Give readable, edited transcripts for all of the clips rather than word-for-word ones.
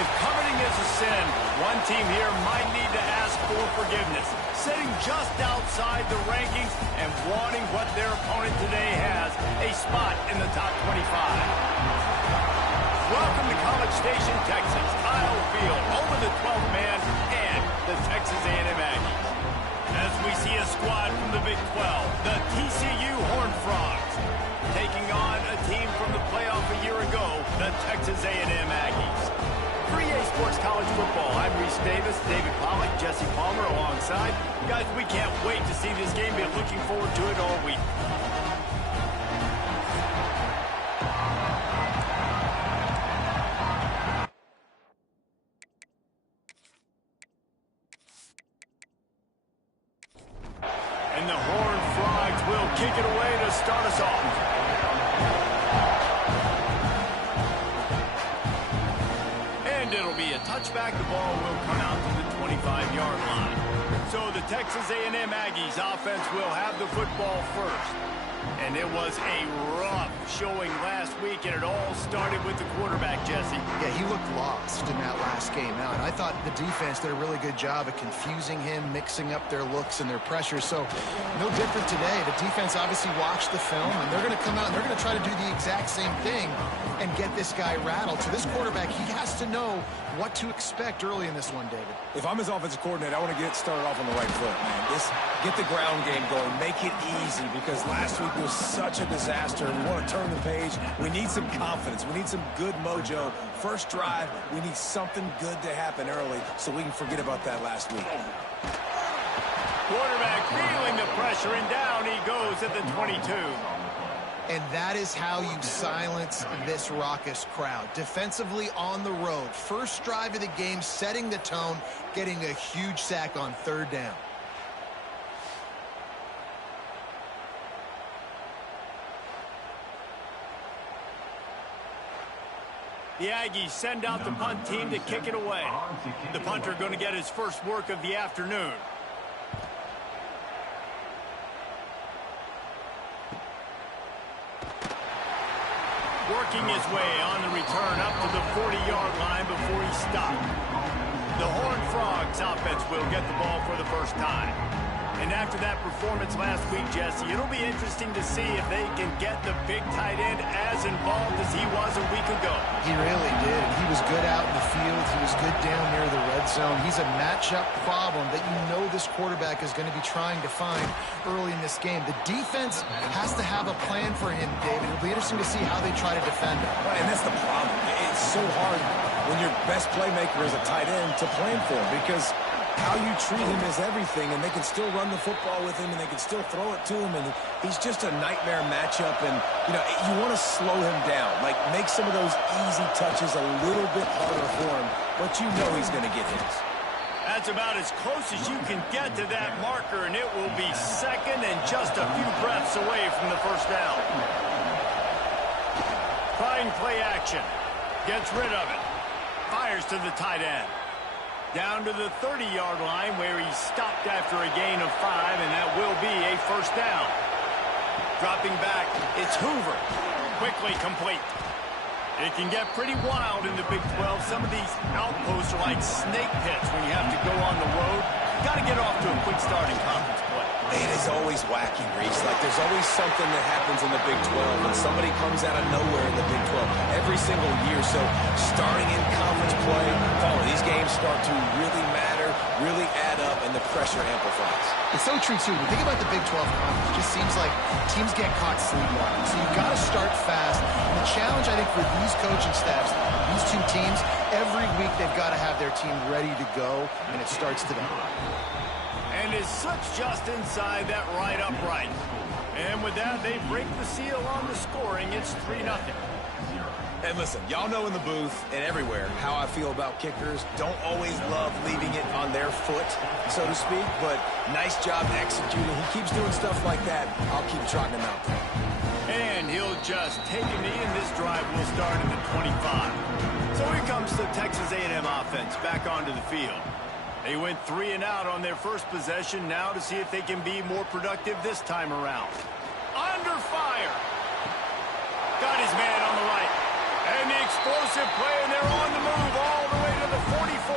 If coveting is a sin, one team here might need to ask for forgiveness, sitting just outside the rankings and wanting what their opponent today has, a spot in the top 25. Welcome to College Station, Texas, Kyle Field, home of the 12th man and the Texas A&M Aggies. As we see a squad from the Big 12, the TCU Horned Frogs, taking on a team from the playoff a year ago, the Texas A&M Aggies. 3A Sports College Football. I'm Reese Davis, David Pollack, Jesse Palmer alongside. Guys, we can't wait to see this game. Been looking forward to it all week. And the Horned Frogs will kick it away to start us off. It'll be a touchback. The ball will come out to the 25-yard line. So the Texas A&M Aggies offense will have the football first. And it was a rough showing last week, and it all started with the quarterback, Jesse. Yeah, he looked lost in that last game out. I thought the defense did a really good job of confusing him, mixing up their looks and their pressure. So no different today. The defense obviously watched the film, and they're going to come out and they're going to try to do the exact same thing and get this guy rattled. So this quarterback, he has to know what to expect early in this one, David. If I'm his offensive coordinator, I want to get started off on the right foot, man. Get the ground game going. Make it easy, because last week was such a disaster. We want to turn the page. We need some confidence. We need some good mojo. First drive, we need something good to happen early so we can forget about that last week. Quarterback feeling the pressure, and down he goes at the 22. And that is how you silence this raucous crowd. Defensively on the road. First drive of the game, setting the tone, getting a huge sack on third down. The Aggies send out the punt team to kick it away. The punter going to get his first work of the afternoon. Working his way on the return up to the 40-yard line before he stopped. The Horned Frogs offense will get the ball for the first time. And after that performance last week, Jesse, it'll be interesting to see if they can get the big tight end as involved as he was a week ago. He really did. He was good out in the field. He was good down near the red zone. He's a matchup problem that you know this quarterback is going to be trying to find early in this game. The defense has to have a plan for him, David. It'll be interesting to see how they try to defend him. And that's the problem. It's so hard when your best playmaker is a tight end to plan for him, because how you treat him is everything, and they can still run the football with him, and they can still throw it to him, and he's just a nightmare matchup. And, you know, you want to slow him down, like make some of those easy touches a little bit harder for him, but you know he's going to get his. That's about as close as you can get to that marker, and it will be second and just a few breaths away from the first down. Trying play action. Gets rid of it. Fires to the tight end. Down to the 30-yard line, where he stopped after a gain of 5, and that will be a first down. Dropping back, it's Hoover. Quickly complete. It can get pretty wild in the Big 12. Some of these outposts are like snake pits when you have to go on the road. Got to get off to a quick start in conference play. It is always wacky, Reese. Like, there's always something that happens in the Big 12, and somebody comes out of nowhere in the Big 12 every single year. So starting in conference play, these games start to really matter, really add up, and the pressure amplifies. It's so true, too. When you think about the Big 12 conference, it just seems like teams get caught sleepwalking. So you've got to start fast. And the challenge, I think, for these coaching staffs, these two teams, every week they've got to have their team ready to go, and it starts today. And is such just inside that right upright. And with that, they break the seal on the scoring. It's 3-0. And listen, y'all know in the booth and everywhere how I feel about kickers. Don't always love leaving it on their foot, so to speak, but nice job executing. He keeps doing stuff like that. I'll keep trotting him out there. And he'll just take a knee, and this drive will start at the 25. So here comes the Texas A&M offense back onto the field. They went 3 and out on their first possession, now to see if they can be more productive this time around. Under fire. Got his man on the right. And the explosive play, and they're on the move all the way the 44.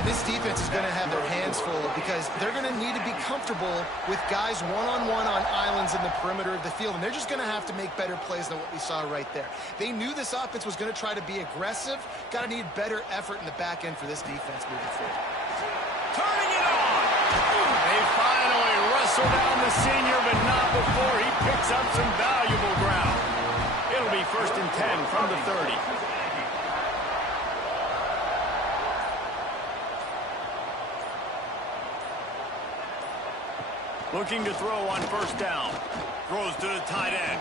And this defense is going to have their hands full because they're going to need to be comfortable with guys one-on-one on islands in the perimeter of the field. And they're just going to have to make better plays than what we saw right there. They knew this offense was going to try to be aggressive. Got to need better effort in the back end for this defense moving forward. Turning it on. They finally wrestle down the senior, but not before he picks up some valuable ground. It'll be 1st and 10 from the 30. Looking to throw on 1st down. Throws to the tight end.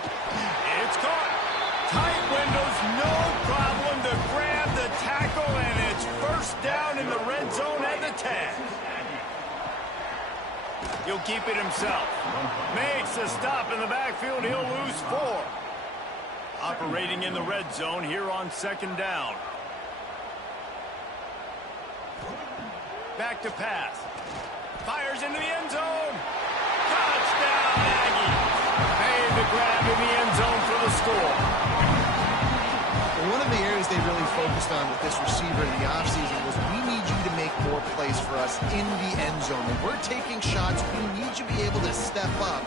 It's caught. Tight windows, no problem to grab the tackle, and it's 1st down in the red zone at the 10. He'll keep it himself. Makes a stop in the backfield. He'll lose 4. Operating in the red zone here on 2nd down. Back to pass. Fires into the end zone. Touchdown, Aggies. Made the grab in the end zone for the score. One of the areas they really focused on with this receiver in the offseason was we need you to make more plays for us in the end zone. When we're taking shots, we need you to be able to step up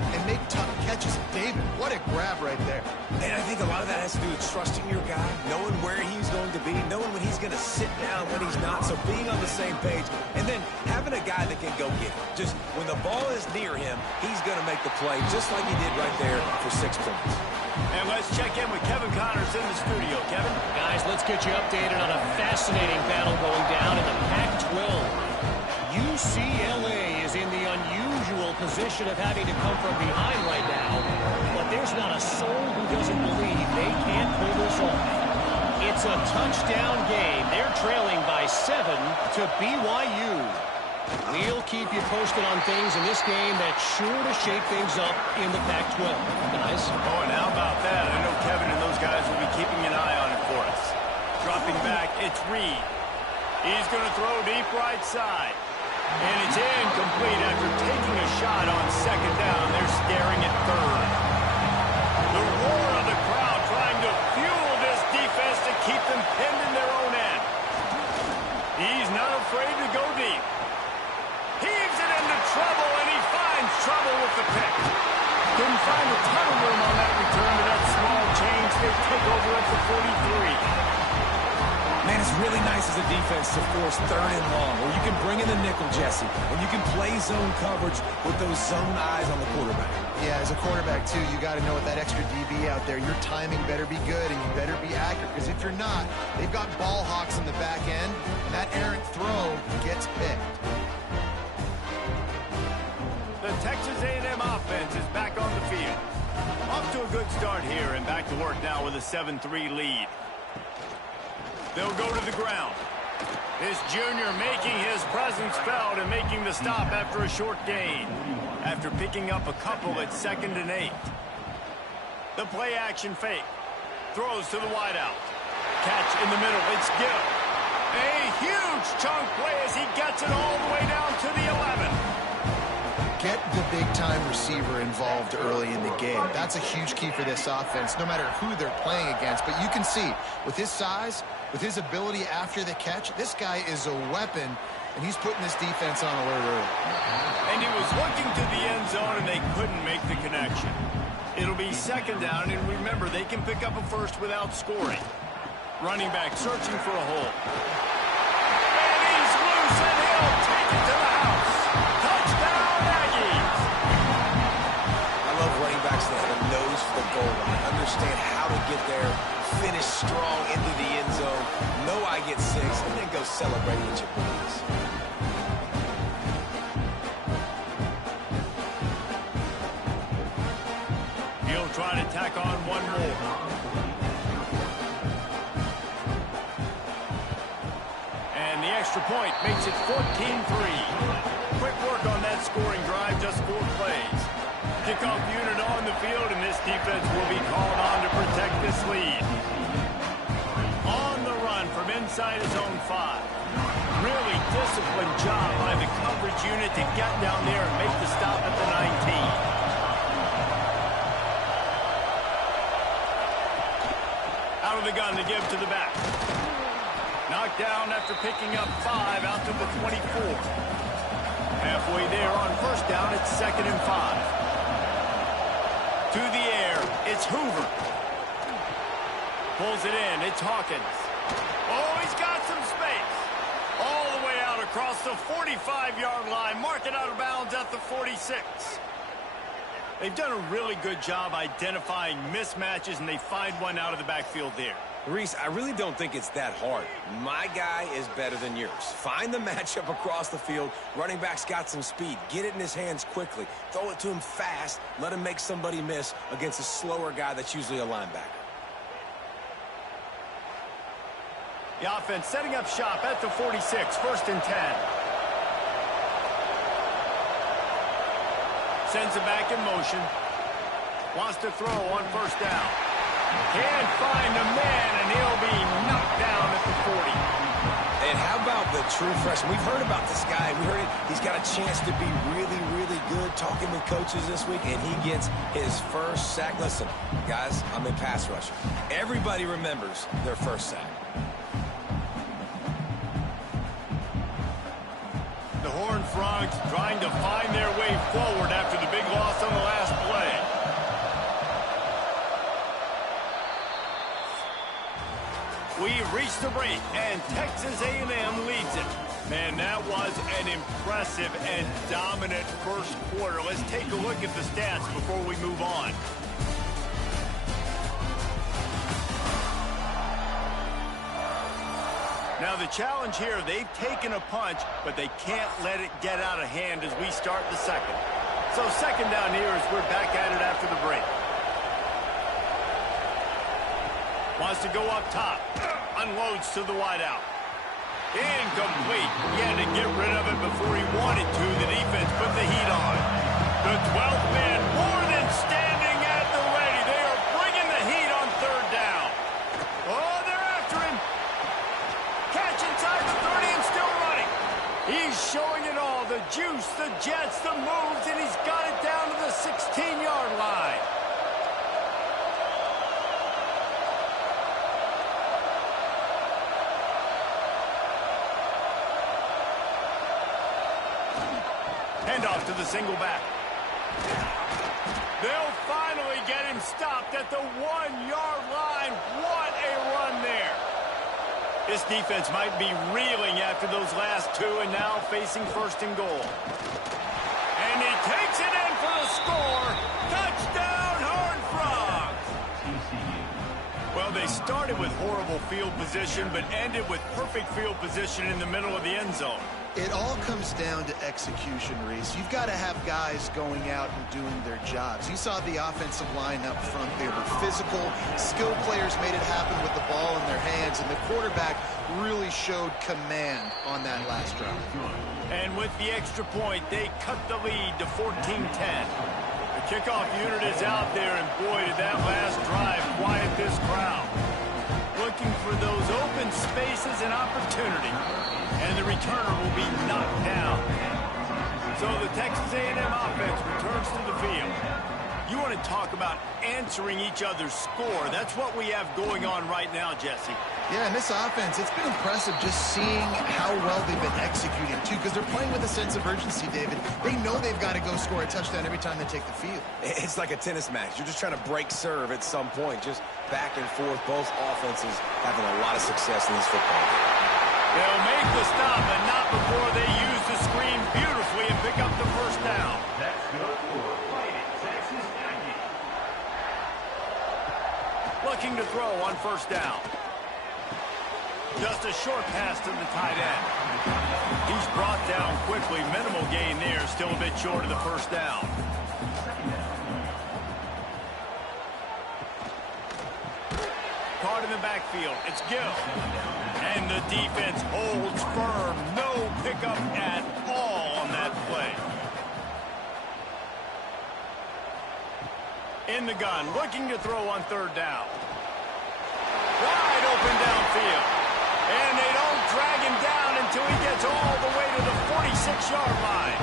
and make tough catches. David, what a grab right there. And I think a lot of that has to do with trusting your guy, knowing where he's going to be, knowing when he's going to sit down, when he's not, so being on the same page, and then having a guy that can go get it. Just when the ball is near him, he's going to make the play, just like he did right there for 6 points. And let's check in with Kevin Connors in the studio. Kevin? Guys, let's get you updated on a fascinating battle going down in the Pac-12. UCLA is in the unusual position of having to come from behind right now, but there's not a soul who doesn't believe they can't pull this off. It's a touchdown game. They're trailing by 7 to BYU. We'll keep you posted on things in this game that's sure to shake things up in the Pac-12, guys. Oh, and how about that? I know Kevin and those guys will be keeping an eye on it for us. Dropping back, it's Reed. He's going to throw deep right side. And it's incomplete after taking a shot on 2nd down. They're staring at 3rd. The roar of the crowd trying to fuel this defense to keep them pinned in their own end. He's not afraid to go deep. Heaves it into trouble, and he finds trouble with the pick. Couldn't find a ton of room on that return to that small change. They take over at the 43. Man, it's really nice as a defense to force 3rd and long, where you can bring in the nickel, Jesse, and you can play zone coverage with those zone eyes on the quarterback. Yeah, as a quarterback, too, you got to know with that extra DB out there, your timing better be good and you better be accurate, because if you're not, they've got ball hawks in the back end, and that errant throw gets picked. The Texas A&M offense is back on the field. Off to a good start here and back to work now with a 7-3 lead. They'll go to the ground. This junior making his presence felt and making the stop after a short gain. After picking up a couple at 2nd and 8. The play action fake. Throws to the wideout. Catch in the middle. It's Gill. A huge chunk play as he gets it all the way down to the 11. Get the big-time receiver involved early in the game. That's a huge key for this offense, no matter who they're playing against. But you can see, with his size, with his ability after the catch, this guy is a weapon, and he's putting this defense on alert early. And he was looking to the end zone, and they couldn't make the connection. It'll be 2nd down, and remember, they can pick up a first without scoring. Running back searching for a hole. And he's loose, and he'll take it to the house. Touchdown, Aggies! I love running backs that have a nose for the goal line, understand how to get there, finish strong into the end zone, know I get 6, and then go celebrate with your boys. He'll try to tack on one more. And the extra point makes it 14-3. Quick work on that scoring drive, just 4 plays. Kickoff unit on the field, and this defense will be called on to protect this lead. On the run from inside his own 5. Really disciplined job by the coverage unit to get down there and make the stop at the 19. Out of the gun to give to the back. brought down after picking up 5 out to the 24. Halfway there on first down, it's 2nd and 5. To the air, it's Hoover. Pulls it in, it's Hawkins. Oh, he's got some space. All the way out across the 45-yard line. Mark it out of bounds at the 46. They've done a really good job identifying mismatches, and they find one out of the backfield there. Reese, I really don't think it's that hard. My guy is better than yours. Find the matchup across the field. Running back's got some speed. Get it in his hands quickly. Throw it to him fast. Let him make somebody miss against a slower guy that's usually a linebacker. The offense setting up shop at the 46, 1st and 10. Sends it back in motion. Wants to throw on first down. Can't find a man, and he'll be knocked down at the 40. And how about the true freshman? We've heard about this guy. We heard it. He's got a chance to be really, really good. Talking with coaches this week, and he gets his first sack. Listen, guys, I'm in pass rushing. Everybody remembers their first sack. The Horned Frogs trying to find their way forward after the big loss on the last play. We've reached the break, and Texas A&M leads it. Man, that was an impressive and dominant first quarter. Let's take a look at the stats before we move on. Now the challenge here, they've taken a punch, but they can't let it get out of hand as we start the second. So 2nd down here as we're back at it after the break. Wants to go up top. Unloads to the wideout. Incomplete. He had to get rid of it before he wanted to. The defense put the heat on. The 12th man more than standing at the ready. They are bringing the heat on 3rd down. Oh, they're after him. Catch inside the 30 and still running. He's showing it all. The juice, the jets, the moves, and he's got it down to the 16-yard line. Handoff to the single back. They'll finally get him stopped at the 1-yard line. What a run there. This defense might be reeling after those last 2 and now facing 1st and goal. And he takes it in for the score. Touchdown, Horned Frogs. Well, they started with horrible field position, but ended with perfect field position in the middle of the end zone. It all comes down to execution, Reese. You've got to have guys going out and doing their jobs. You saw the offensive line up front. They were physical. Skilled players made it happen with the ball in their hands, and the quarterback really showed command on that last drive. And with the extra point, they cut the lead to 14-10. The kickoff unit is out there, and boy, did that last drive quiet this crowd. Looking for those open spaces and opportunity. And the returner will be knocked down. So the Texas A&M offense returns to the field. You want to talk about answering each other's score. That's what we have going on right now, Jesse. Yeah, and this offense, it's been impressive just seeing how well they've been executing, too, because they're playing with a sense of urgency, David. They know they've got to go score a touchdown every time they take the field. It's like a tennis match. You're just trying to break serve at some point, just back and forth. Both offenses having a lot of success in this football game. They'll make the stop, but not before they use the screen beautifully and pick up the first down. That's good for Fighting Texas Aggies. Looking to throw on first down. Just a short pass to the tight end. He's brought down quickly. Minimal gain there. Still a bit short of the first down. Caught in the backfield. It's Gill. And the defense holds firm. No pickup at all on that play. In the gun. Looking to throw on third down. Wide open downfield. And they don't drag him down until he gets all the way to the 46-yard line.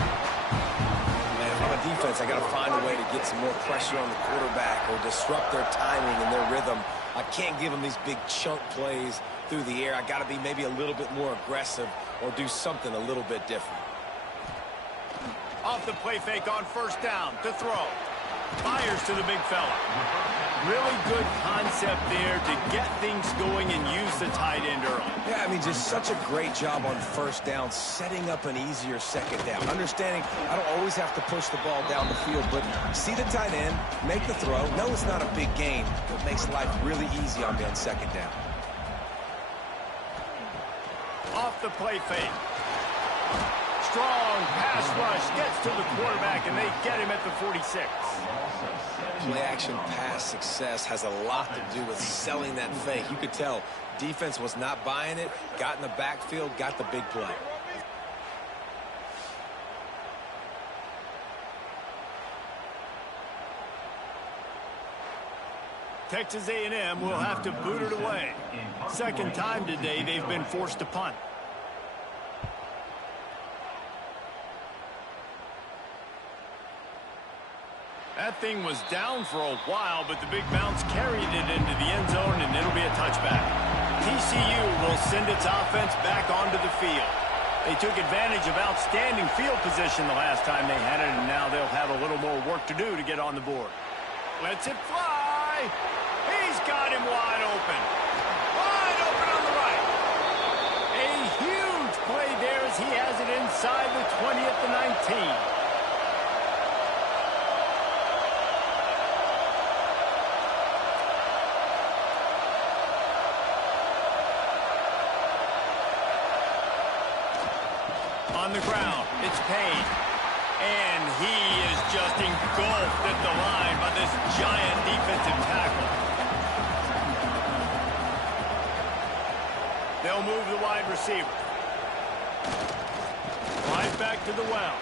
Man, from a defense, I got to find a way to get some more pressure on the quarterback or disrupt their timing and their rhythm. I can't give them these big chunk plays through the air. I got to be maybe a little bit more aggressive or do something a little bit different. Off the play fake on first down to throw. Fires to the big fella. Really good concept there to get things going and use the tight end early. Yeah, I mean, just such a great job on first down, setting up an easier second down. Understanding I don't always have to push the ball down the field, but see the tight end, make the throw. No, it's not a big gain, but makes life really easy on me on second down. Off the play fake. Strong pass rush gets to the quarterback, and they get him at the 46. Play-action pass success has a lot to do with selling that fake. You could tell defense was not buying it, got in the backfield, got the big play. Texas A&M will have to boot it away. Second time today they've been forced to punt. That thing was down for a while, but the big bounce carried it into the end zone, and it'll be a touchback. TCU will send its offense back onto the field. They took advantage of outstanding field position the last time they had it, and now they'll have a little more work to do to get on the board. Lets it fly. He's got him wide open. Wide open on the right. A huge play there as he has it inside the 20 at the 19. On the ground, it's Payne. And he is just engulfed at the line by this giant defensive tackle. They'll move the wide receiver. Right back to the well.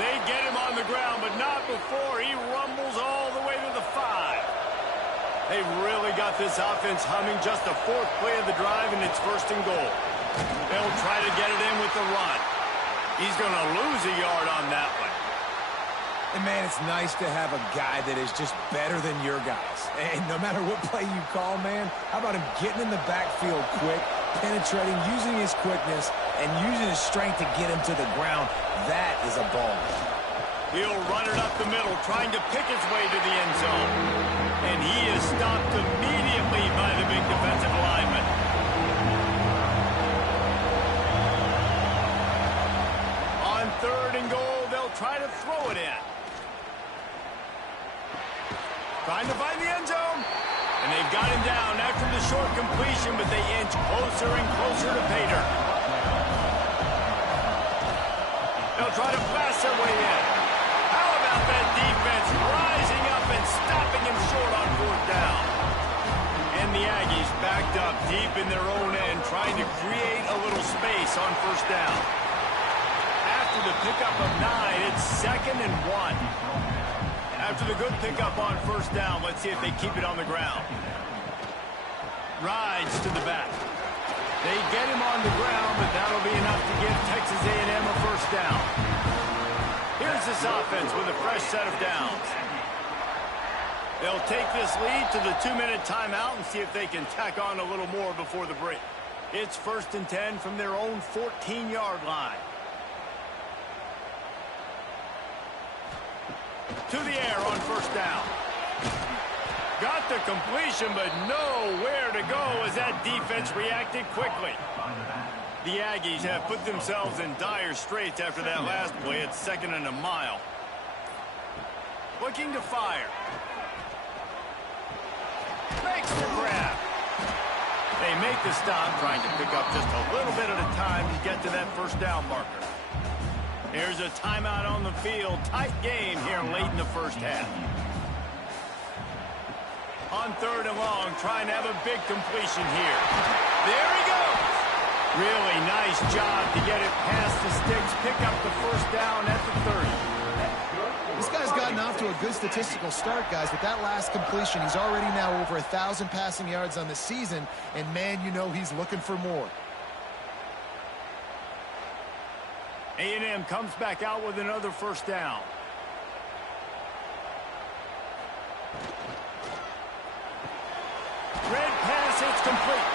They get him on the ground, but not before he rumbles all the way to the 5. They've really got this offense humming. Just the 4th play of the drive, and it's 1st and goal. They'll try to get it in with the run. He's going to lose a yard on that one. And, man, it's nice to have a guy that is just better than your guys. And no matter what play you call, man, how about him getting in the backfield quick, penetrating, using his quickness, and using his strength to get him to the ground? That is a ball. He'll run it up the middle, trying to pick his way to the end zone. And he is stopped immediately by the big defensive lineman. On 3rd and goal, they'll try to throw it in. Trying to find the end zone. And they've got him down after the short completion, but they inch closer and closer to pay dirt. They'll try to blast their way in. How about that defense rising up and stopping him short on 4th down? And the Aggies backed up deep in their own end, trying to create a little space on 1st down. After the pickup of 9, it's 2nd and 1. After the good pickup on 1st down, let's see if they keep it on the ground. Rides to the back. They get him on the ground, but that'll be enough to give Texas A&M a 1st down. Here's this offense with a fresh set of downs. They'll take this lead to the 2-minute timeout and see if they can tack on a little more before the break. It's 1st and 10 from their own 14-yard line. To the air on 1st down. Got the completion, but nowhere to go as that defense reacted quickly. The Aggies have put themselves in dire straits after that last play. It's 2nd and a mile. Looking to fire. Makes the grab. They make the stop, trying to pick up just a little bit at a time to get to that 1st down marker. Here's a timeout on the field. Tight game here late in the 1st half. On 3rd and long, trying to have a big completion here. There he goes. Really nice job to get it past the sticks. Pick up the 1st down at the 30. This guy's gotten off to a good statistical start, guys. With that last completion, he's already now over 1,000 passing yards on the season. And, man, you know he's looking for more. A&M comes back out with another 1st down. Red pass, it's complete.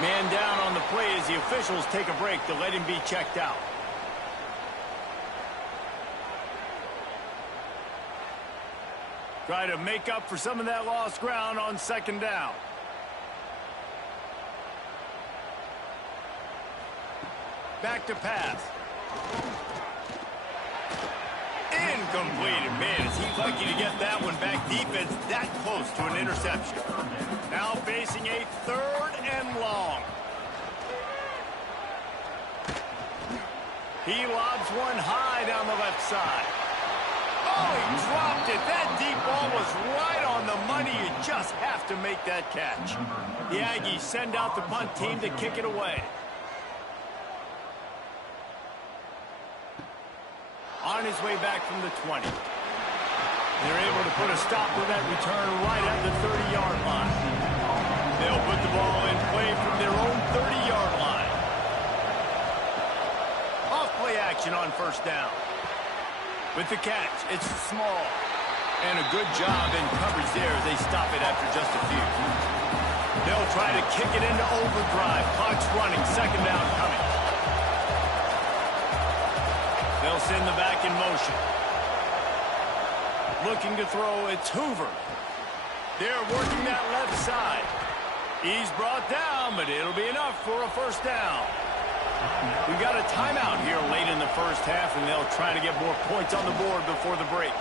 Man down on the play as the officials take a break to let him be checked out. Try to make up for some of that lost ground on second down. Back to pass. Incomplete. Man, is he lucky to get that one back. Defense that close to an interception. Now facing a 3rd and long. He lobs one high down the left side. Oh, he dropped it. That deep ball was right on the money. You just have to make that catch. The Aggies send out the punt team to kick it away. On his way back from the 20. They're able to put a stop to that return right at the 30-yard line. They'll put the ball in play from their own 30-yard line. Off-play action on first down. With the catch, it's small. And a good job in coverage there as they stop it after just a few. They'll try to kick it into overdrive. Clock's running, second down coming. They'll send the back in motion. Looking to throw, it's Hoover. They're working that left side. He's brought down, but it'll be enough for a first down. We've got a timeout here late in the first half, and they'll try to get more points on the board before the break.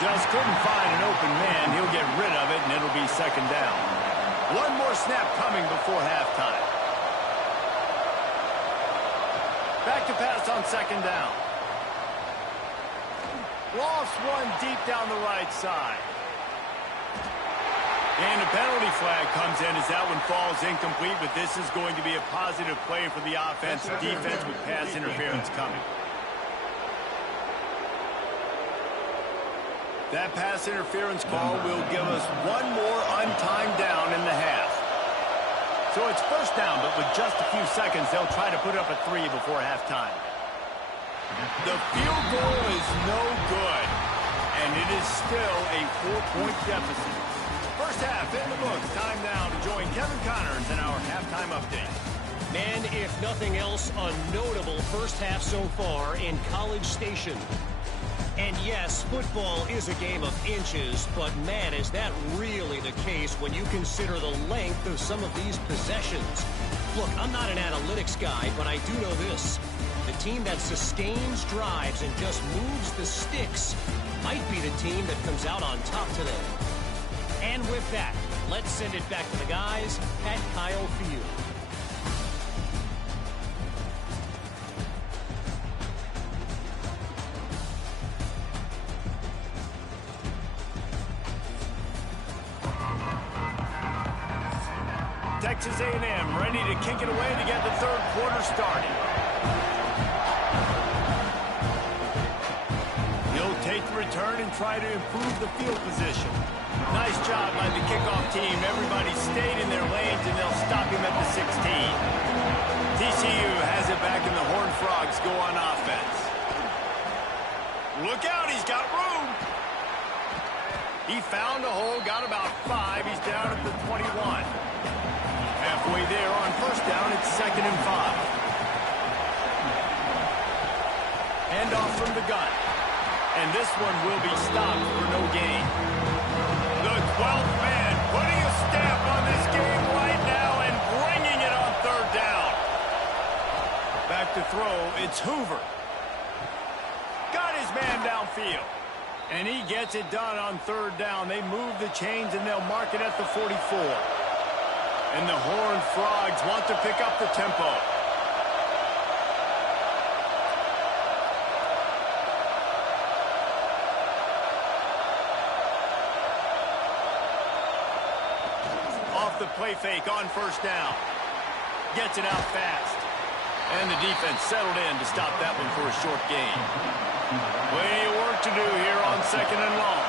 Just couldn't find an open man. He'll get rid of it, and it'll be second down. One more snap coming before halftime. Back to pass on second down. Lost one deep down the right side. And a penalty flag comes in as that one falls incomplete, but this is going to be a positive play for the offense. Defense with pass interference coming. That pass interference call will give us one more untimed down in the half. So it's first down, but with just a few seconds, they'll try to put up a 3 before halftime. The field goal is no good, and it is still a 4-point deficit. First half in the books. Time now to join Kevin Connors in our halftime update. Man, if nothing else, a notable first half so far in College Station. And yes, football is a game of inches, but man, is that really the case when you consider the length of some of these possessions. Look, I'm not an analytics guy, but I do know this. The team that sustains drives and just moves the sticks might be the team that comes out on top today. And with that, let's send it back to the guys at Kyle Field. Texas A&M ready to kick it away to get the third quarter started. He'll take the return and try to improve the field position. Nice job by the kickoff team. Everybody stayed in their lanes, and they'll stop him at the 16. TCU has it back, and the Horned Frogs go on offense. Look out, he's got room. He found a hole, got about 5. He's down at the 21. Halfway there on first down, it's 2nd and 5. Handoff from the gun. And this one will be stopped for no gain. The 12th man putting a stamp on this game right now and bringing it on third down. Back to throw, it's Hoover. Got his man downfield. And he gets it done on third down. They move the chains and they'll mark it at the 44. And the Horned Frogs want to pick up the tempo. Off the play fake on first down. Gets it out fast. And the defense settled in to stop that one for a short gain. Plenty of work to do here on 2nd and long.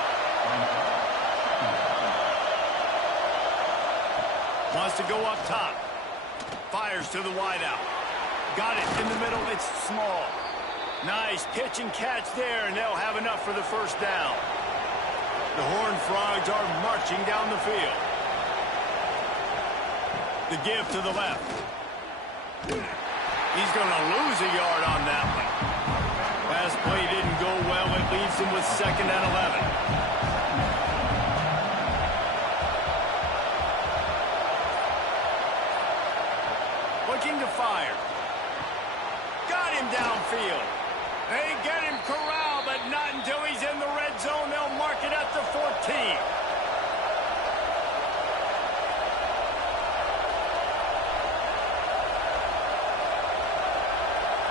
Wants to go up top. Fires to the wideout. Got it in the middle. It's small. Nice pitch and catch there, and they'll have enough for the first down. The Horned Frogs are marching down the field. The give to the left. He's going to lose a yard on that one. Last play didn't go well. It leaves him with 2nd and 11. Looking to fire. Got him downfield. They get him corralled, but not until he's in the red zone. They'll mark it at the 14.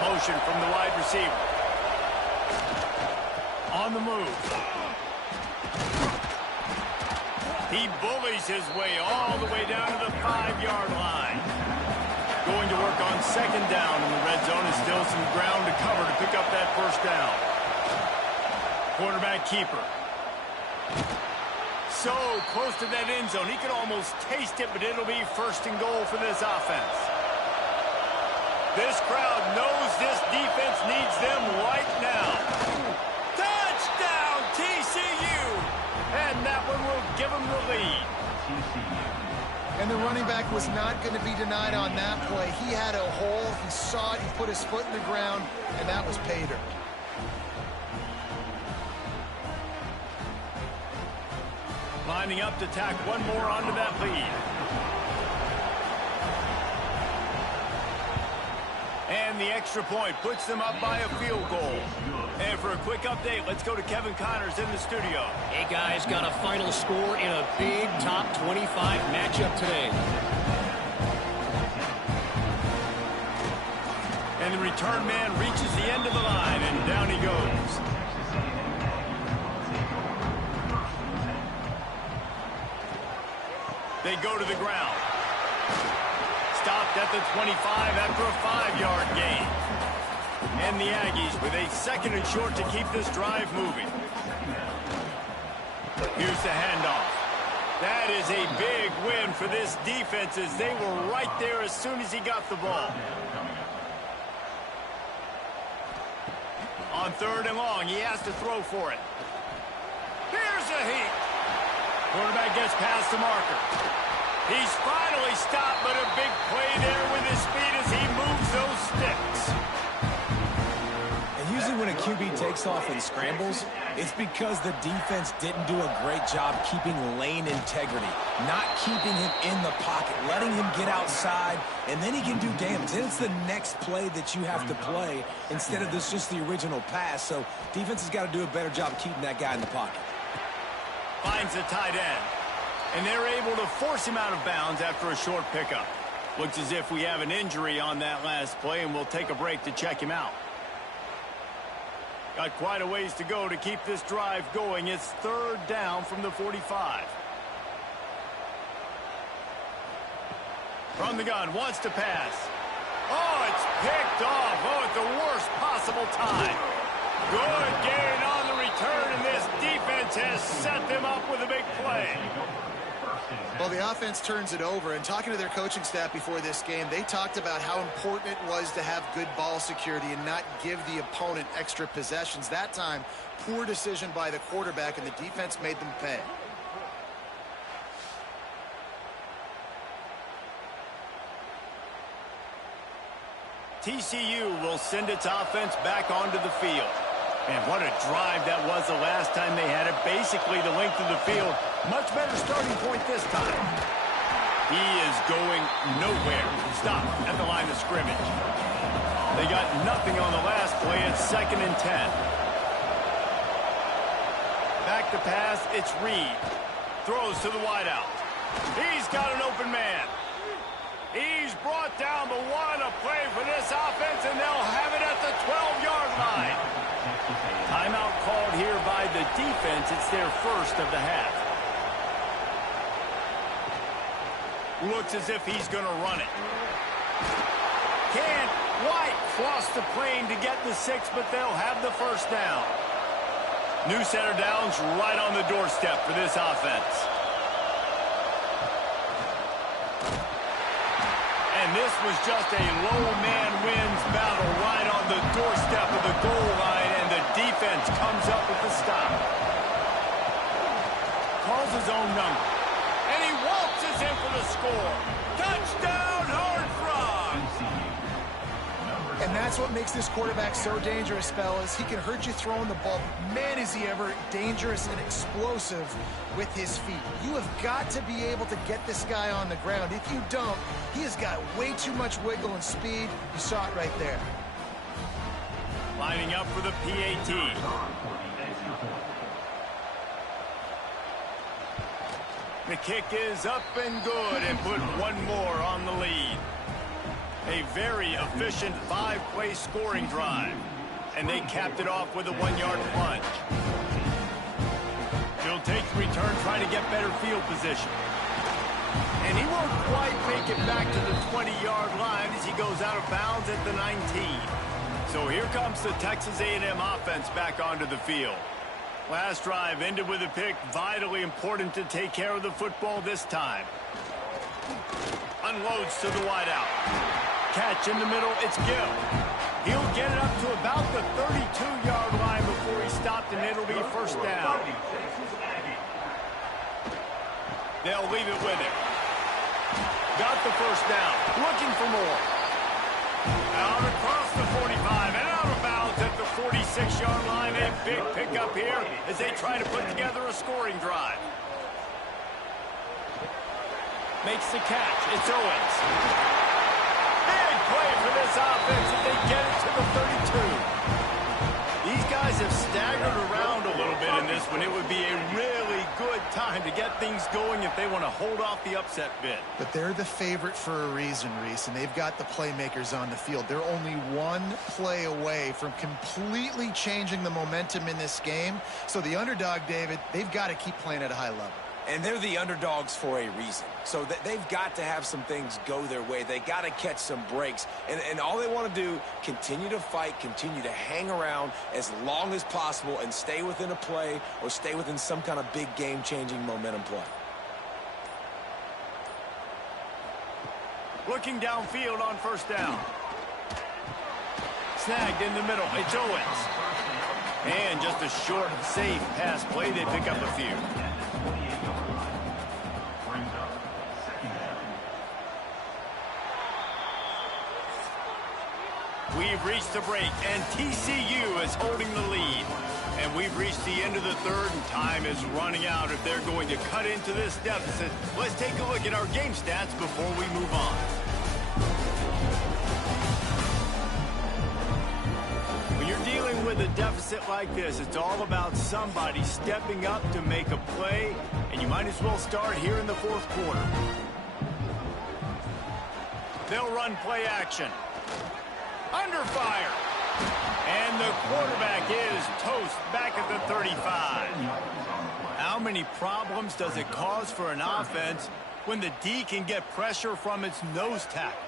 Motion from the wide receiver. On the move. He bullies his way all the way down to the 5-yard line. Going to work on 2nd down in the red zone, and still some ground to cover to pick up that 1st down. Quarterback keeper. So close to that end zone. He could almost taste it, but it'll be 1st and goal for this offense. This crowd knows this defense needs them right now. Touchdown, TCU! And that one will give them the lead. And the running back was not going to be denied on that play. He had a hole. He saw it. He put his foot in the ground, and that was pay dirt. Lining up to tack one more onto that lead. And the extra point puts them up by a field goal. And for a quick update, let's go to Kevin Connors in the studio. Hey, guys, got a final score in a big top 25 matchup today. And the return man reaches the end of the line, and down he goes. They go to the ground. Stopped at the 25 after a 5-yard gain. And the Aggies with a 2nd and short to keep this drive moving. Here's the handoff. That is a big win for this defense, as they were right there as soon as he got the ball. On 3rd and long, he has to throw for it. Here's a heat. Quarterback gets past the marker. He's finally stopped, but a big play there with his speed as he moves those sticks. And usually when a QB takes off and scrambles, it's because the defense didn't do a great job keeping lane integrity, not keeping him in the pocket, letting him get outside, and then he can do damage. Then it's the next play that you have to play instead of this just the original pass. So defense has got to do a better job keeping that guy in the pocket. Finds the tight end. And they're able to force him out of bounds after a short pickup. Looks as if we have an injury on that last play, and we'll take a break to check him out. Got quite a ways to go to keep this drive going. It's 3rd down from the 45. From the gun, wants to pass. Oh, it's picked off. Oh, at the worst possible time. Good gain on the return, and this defense has set them up with a big play. Well, the offense turns it over, and talking to their coaching staff before this game, they talked about how important it was to have good ball security and not give the opponent extra possessions. That time, poor decision by the quarterback, and the defense made them pay. TCU will send its offense back onto the field. And what a drive that was the last time they had it. Basically the length of the field. Much better starting point this time. He is going nowhere. Stop at the line of scrimmage. They got nothing on the last play. It's 2nd and 10. Back to pass. It's Reed. Throws to the wideout. He's got an open man. He's brought down, but what a play for this offense, and they'll have it at the 12-yard line. Timeout called here by the defense. It's their 1st of the half. Looks as if he's going to run it. Can't quite cross the plane to get the 6, but they'll have the 1st down. New set of downs right on the doorstep for this offense. And this was just a low man wins battle right on the doorstep of the goal line, and the defense comes up with the stop. calls his own number. And he waltzes in for the score. Touchdown, Horned Frogs! And that's what makes this quarterback so dangerous, fellas. He can hurt you throwing the ball. Man, is he ever dangerous and explosive with his feet. You have got to be able to get this guy on the ground. If you don't, he has got way too much wiggle and speed. You saw it right there. Lining up for the PAT. The kick is up and good and put one more on the lead. A very efficient 5-play scoring drive. And they capped it off with a 1-yard plunge. He'll take the return, trying to get better field position. And he won't quite make it back to the 20-yard line as he goes out of bounds at the 19. So here comes the Texas A&M offense back onto the field. Last drive ended with a pick. Vitally important to take care of the football this time. Unloads to the wideout. Catch in the middle, it's Gill. He'll get it up to about the 32-yard line before he stopped, and it'll be first down. They'll leave it with him. Got the first down, looking for more. Out across the 45 and out of bounds at the 46-yard line. A big pickup here as they try to put together a scoring drive. Makes the catch, it's Owens. Big play for this offense as they get it to the 32. These guys have staggered around a little bit in this one. It would be a really good time to get things going if they want to hold off the upset bid. But they're the favorite for a reason, Reese, and they've got the playmakers on the field. They're only one play away from completely changing the momentum in this game. So the underdog, David, they've got to keep playing at a high level. And they're the underdogs for a reason. So they've got to have some things go their way. They got to catch some breaks. And all they want to do, continue to fight, continue to hang around as long as possible and stay within a play or stay within some kind of big game-changing momentum play. Looking downfield on first down. Snagged in the middle. It's Owens. And just a short, safe pass play. They pick up a few. We've reached the break, and TCU is holding the lead. And we've reached the end of the third, and time is running out if they're going to cut into this deficit. Let's take a look at our game stats before we move on. When you're dealing with a deficit like this, it's all about somebody stepping up to make a play, and you might as well start here in the fourth quarter. They'll run play action. Under fire. And the quarterback is toast back at the 35. How many problems does it cause for an offense when the D can get pressure from its nose tackle?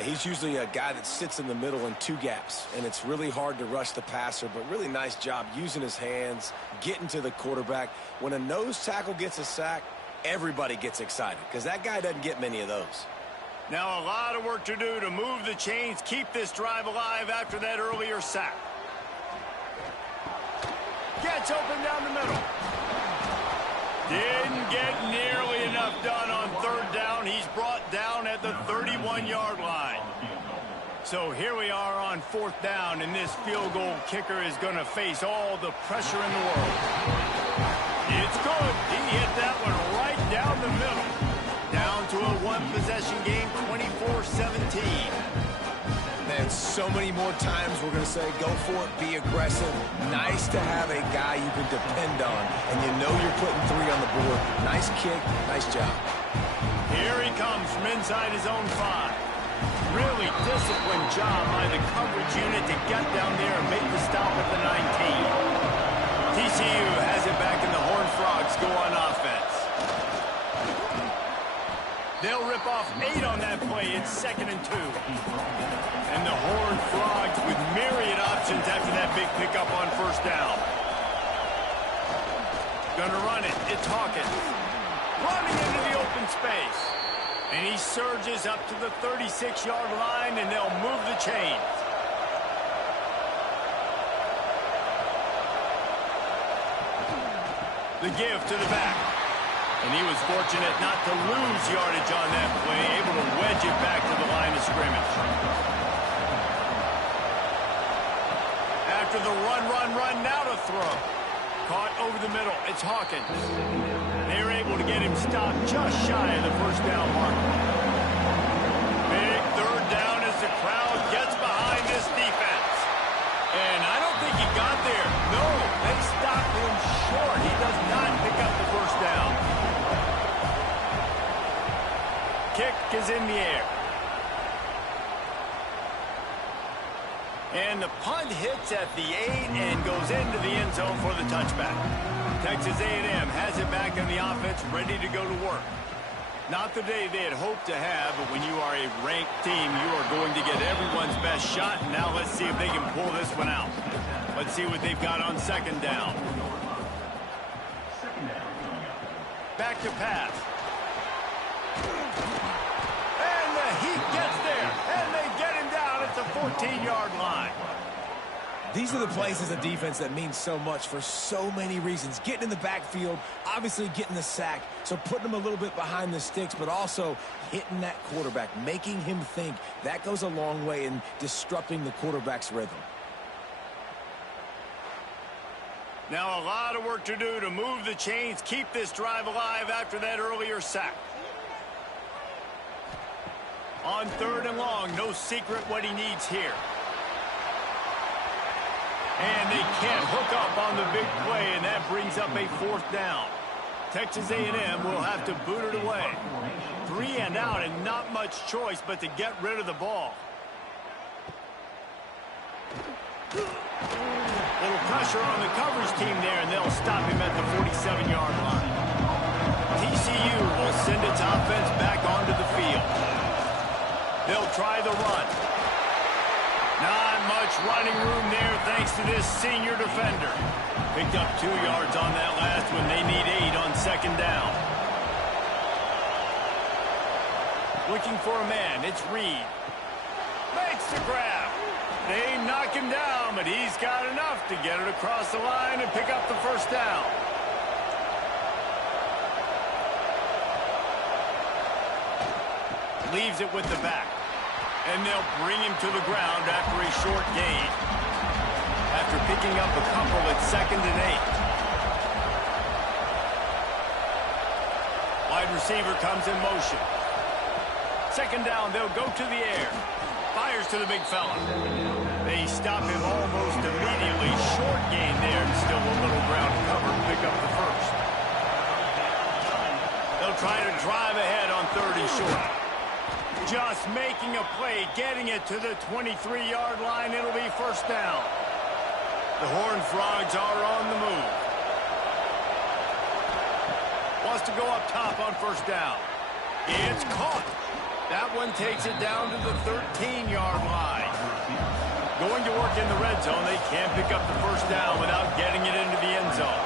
He's usually a guy that sits in the middle in two gaps, and it's really hard to rush the passer, but really nice job using his hands, getting to the quarterback. When a nose tackle gets a sack, everybody gets excited because that guy doesn't get many of those. Now a lot of work to do to move the chains, keep this drive alive after that earlier sack. Gets open down the middle. Didn't get nearly enough done on third down. He's brought down at the 31-yard line. So here we are on fourth down, and this field goal kicker is going to face all the pressure in the world. It's good. He hit that one right down the middle. Down to a one-possession game, 24-17. Man, so many more times we're going to say, go for it, be aggressive. Nice to have a guy you can depend on, and you know you're putting three on the board. Nice kick, nice job. Here he comes from inside his own 5. Really disciplined job by the coverage unit to get down there and make the stop at the 19. TCU has it back, and the Horned Frogs go on offense. They'll rip off 8 on that play. It's 2nd and 2. And the Horned Frogs with myriad options after that big pickup on first down. Gonna run it. It's Hawkins. Running into the open space. And he surges up to the 36-yard line, and they'll move the chains. The give to the back. And he was fortunate not to lose yardage on that play, able to wedge it back to the line of scrimmage. After the run, now to throw. Caught over the middle. It's Hawkins. They were able to get him stopped just shy of the first down marker. Big third down as the crowd gets behind this defense. And I don't think he got there. No, they stopped him short. He does not pick up the first down. Kick is in the air. And the punt hits at the 8 and goes into the end zone for the touchback. Texas A&M has it back in the offense, ready to go to work. Not the day they had hoped to have, but when you are a ranked team, you are going to get everyone's best shot. And now let's see if they can pull this one out. Let's see what they've got on second down. Back to pass. And the heat gets there, and they get him down at the 14-yard line. These are the plays as a defense that mean so much for so many reasons. Getting in the backfield, obviously getting the sack, so putting him a little bit behind the sticks, but also hitting that quarterback, making him think. That goes a long way in disrupting the quarterback's rhythm. Now a lot of work to do to move the chains, keep this drive alive after that earlier sack. On third and long, no secret what he needs here. And they can't hook up on the big play, and that brings up a fourth down. Texas A&M will have to boot it away. 3 and out, and not much choice but to get rid of the ball. Little pressure on the coverage team there, and they'll stop him at the 47-yard line. TCU will send its offense back onto the field. They'll try the run. Not much running room there thanks to this senior defender. Picked up 2 yards on that last one. They need 8 on second down. Looking for a man. It's Reed. Makes the grab. They knock him down, but he's got enough to get it across the line and pick up the first down. Leaves it with the back. And they'll bring him to the ground after a short gain. After picking up a couple at second and 8. Wide receiver comes in motion. Second down, they'll go to the air. Fires to the big fella. They stop him almost immediately. Short gain there, and still a little ground cover to pick up the first. They'll try to drive ahead on third and short. Just making a play, getting it to the 23-yard line. It'll be first down. The Horned Frogs are on the move. Wants to go up top on first down. It's caught. That one takes it down to the 13-yard line. Going to work in the red zone. They can't pick up the first down without getting it into the end zone.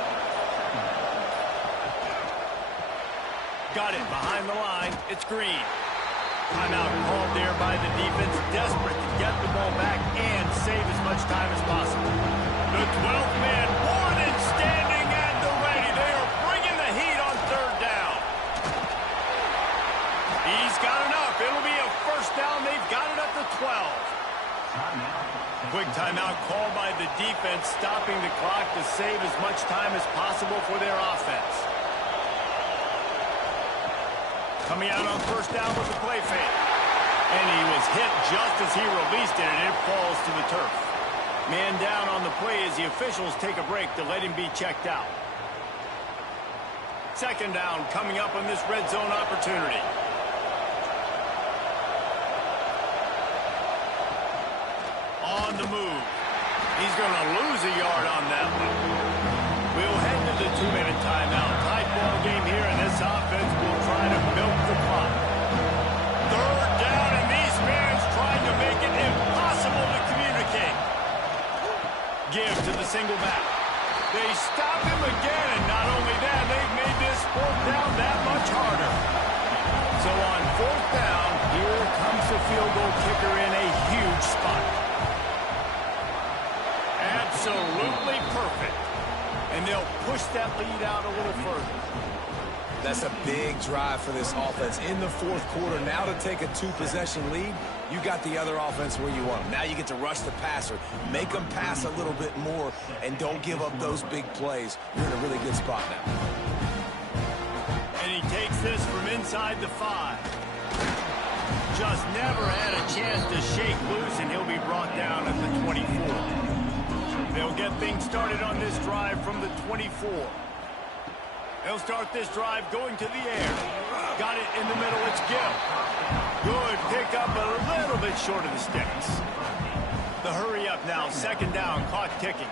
Got it behind the line. It's Green. Timeout called there by the defense, desperate to get the ball back and save as much time as possible. The 12th man more than standing at the ready. They are bringing the heat on third down. He's got enough. It'll be a first down. They've got it at the 12. Quick timeout called by the defense, stopping the clock to save as much time as possible for their offense. Coming out on first down with the play fake. And he was hit just as he released it, and it falls to the turf. Man down on the play as the officials take a break to let him be checked out. Second down coming up on this red zone opportunity. On the move. He's going to lose a yard on that one. We'll head to the 2-minute timeout. Tight ball game here, and this offense will try to milk the clock. Third down, and these fans trying to make it impossible to communicate. Give to the single back. They stop him again, and not only that, they've made this fourth down that much harder. So on fourth down, here comes the field goal kicker in a huge spot. Absolutely perfect. And they'll push that lead out a little further. That's a big drive for this offense in the fourth quarter. Now to take a 2-possession lead, you got the other offense where you want them. Now you get to rush the passer, make them pass a little bit more, and don't give up those big plays. You're in a really good spot now. And he takes this from inside the 5. Just never had a chance to shake loose, and he'll be brought down at the 24. They'll get things started on this drive from the 24. They'll start this drive going to the air. Got it in the middle. It's Gill. Good pickup, but a little bit short of the sticks. The hurry up now. Second down. Clock ticking.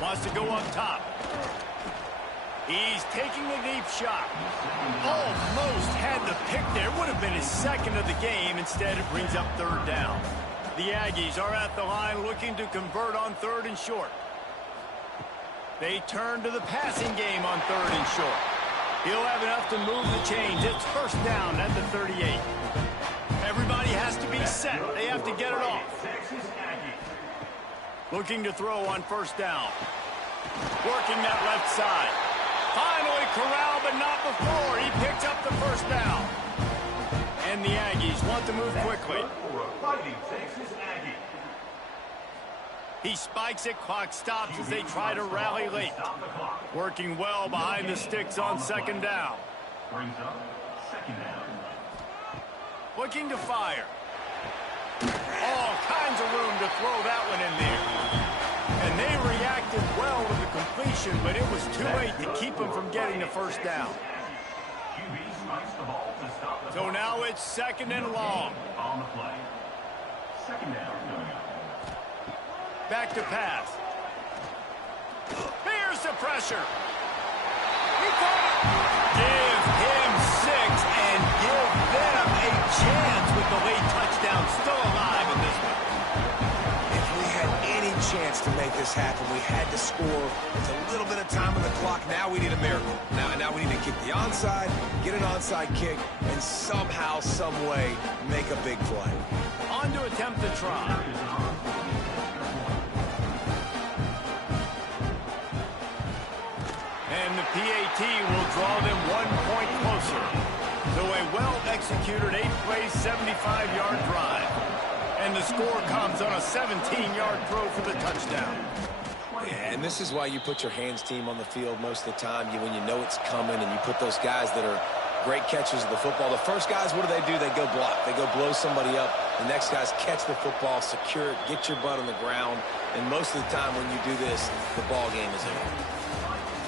Wants to go up top. He's taking a deep shot. Almost had the pick there. Would have been his second of the game. Instead, it brings up third down. The Aggies are at the line looking to convert on third and short. They turn to the passing game on third and short. He'll have enough to move the chains. It's first down at the 38. Everybody has to be set. They have to get it off. Looking to throw on first down. Working that left side. Finally corralled, but not before. He picks up the first down. And the Aggies want to move quickly. He spikes it, clock stops as they try to rally late. Working well behind the sticks on second down. Looking to fire. All kinds of room to throw that one in there. And they reacted well to the completion, but it was too late to keep him from getting the first down. So now it's second and long. Second down. Back to pass. Here's the pressure. He caught it. Give him 6 and give them a chance with the late touchdown still alive in this one. If we had any chance to make this happen, we had to score. There's a little bit of time on the clock. Now we need a miracle. Now we need to kick the onside, get an onside kick, and somehow, some way, make a big play. On to attempt the try. And the PAT will draw them 1 point closer. So a well-executed 8-play, 75-yard drive. And the score comes on a 17-yard throw for the touchdown. Yeah, and this is why you put your hands team on the field most of the time. When you know it's coming and you put those guys that are great catchers of the football. The first guys, what do? They go block. They go blow somebody up. The next guys catch the football, secure it, get your butt on the ground. And most of the time when you do this, the ball game is over.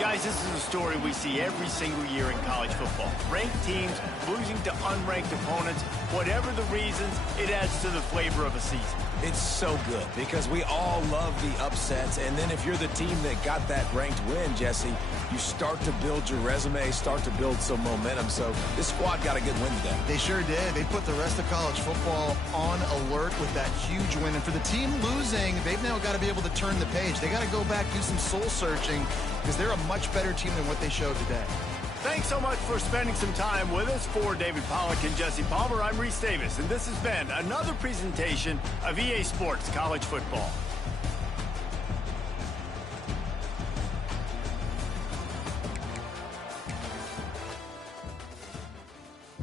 Guys, this is a story we see every single year in college football. Ranked teams losing to unranked opponents. Whatever the reasons, it adds to the flavor of a season. It's so good because we all love the upsets. And then if you're the team that got that ranked win, Jesse, you start to build your resume, start to build some momentum. So this squad got a good win today. They sure did. They put the rest of college football on alert with that huge win. And for the team losing, they've now got to be able to turn the page. They got to go back, do some soul searching, because they're a much better team than what they showed today. Thanks so much for spending some time with us. For David Pollack and Jesse Palmer, I'm Reese Davis, and this has been another presentation of EA Sports College Football.